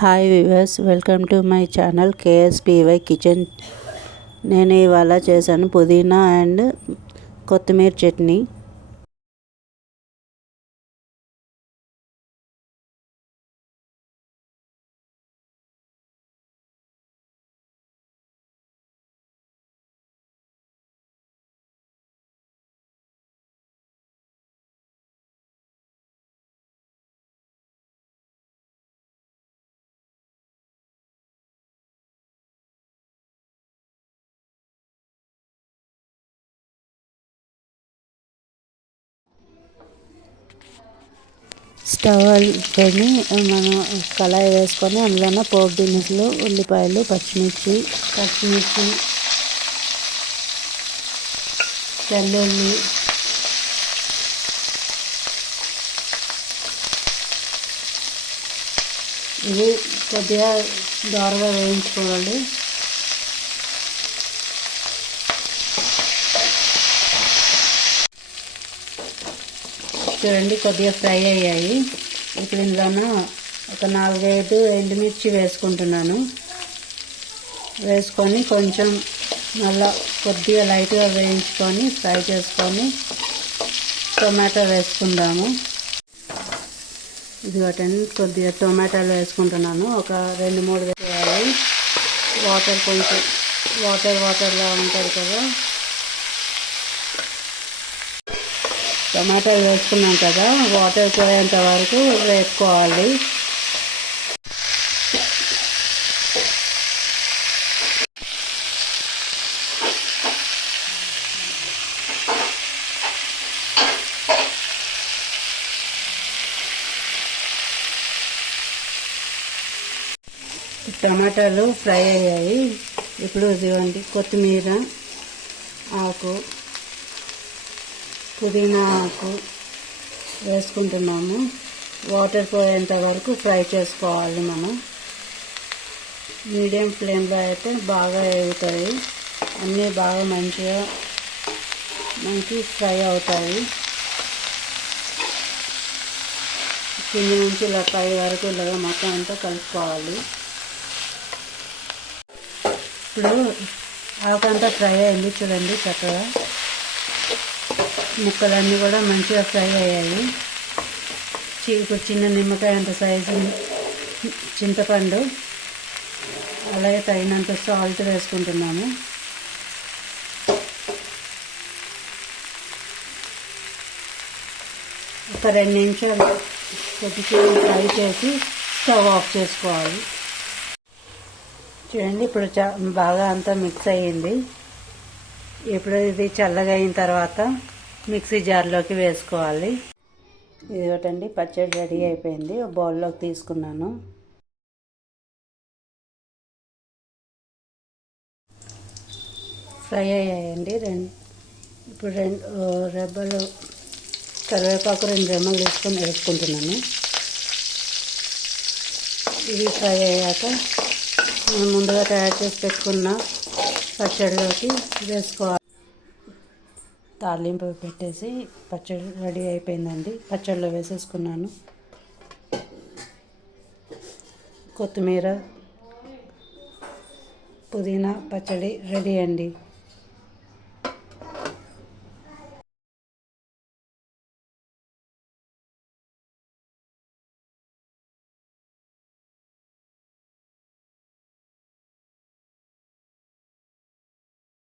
Hi viewers, welcome to my channel KSPY kitchen. నేను ఇవాళ చేశాను పుదీనా అండ్ కొత్తిమీర చట్నీ. స్టవ్ పెట్టుకొని మనం కళాయి వేసుకొని అందులోనే పోపు దినుసులు, ఉల్లిపాయలు, పచ్చిమిర్చి, వెల్లుల్లి, ఇది కొద్దిగా దోరగా వేయించుకోవాలి. చూడండి, కొద్దిగా ఫ్రై అయ్యాయి. ఇప్పుడు ఇందులో ఒక 4-5 ఎండుమిర్చి వేసుకుంటున్నాను. వేసుకొని కొంచెం మళ్ళా కొద్దిగా లైట్గా వేయించుకొని ఫ్రై చేసుకొని టొమాటో వేసుకుందాము. ఇదిగోటండి, కొద్దిగా టొమాటోలు వేసుకుంటున్నాను. ఒక 2-3 వేయాలి. వాటర్ కొంచెం వాటర్లా ఉంటుంది కదా. టమాటాలు వేసుకున్నాం కదా, వాటర్ పోయేంత వరకు వేసుకోవాలి. టమాటాలు ఫ్రై అయ్యాయి. ఇప్పుడు ఇదిగోండి, కొత్తిమీర ఆకు, పుదీనా ఆకు వేసుకుంటున్నాము. వాటర్ పోయేంత వరకు ఫ్రై చేసుకోవాలి. మనం మీడియం ఫ్లేమ్లో అయితే బాగా వేగుతాయి. అన్నీ బాగా మంచిగా మనకి ఫ్రై అవుతాయి. కింది నుంచి ఇలా పై వరకు ఇలాగా మొత్తం అంతా కలుపుకోవాలి. ఇప్పుడు ఆకంతా ఫ్రై అయింది. చూడండి, చక్కగా ముక్కలన్నీ కూడా మంచిగా ఫ్రై అయ్యాయి. చిన్న నిమ్మకాయ అంత సైజు చింతపండు, అలాగే తగినంత సాల్ట్ వేసుకుంటున్నాము. ఒక 2 నిమిషాలు కొద్దిగా ఫ్రై చేసి స్టవ్ ఆఫ్ చేసుకోవాలి. చూడండి, ఇప్పుడు బాగా అంతా మిక్స్ అయ్యింది. ఇప్పుడు ఇది చల్లగా అయిన తర్వాత మిక్సీ జార్లోకి వేసుకోవాలి. ఇది ఒకటండి, పచ్చడి రెడీ అయిపోయింది. ఒక బౌల్లోకి తీసుకున్నాను. ఫ్రై అయ్యాయండి. ఇప్పుడు 2 రెబ్బలు కరివేపాకు, 2 రెమ్మలు తీసుకొని వేసుకుంటున్నాను. ఇవి ఫ్రై అయ్యాక మనం ముందుగా తయారు చేసి పెట్టుకున్న పచ్చడిలోకి వేసుకోవాలి. తాలింపు పెట్టేసి పచ్చడి రెడీ అయిపోయిందండి. పచ్చడిలో వేసేసుకున్నాను. కొత్తిమీర, పుదీనా పచ్చడి రెడీ అండి.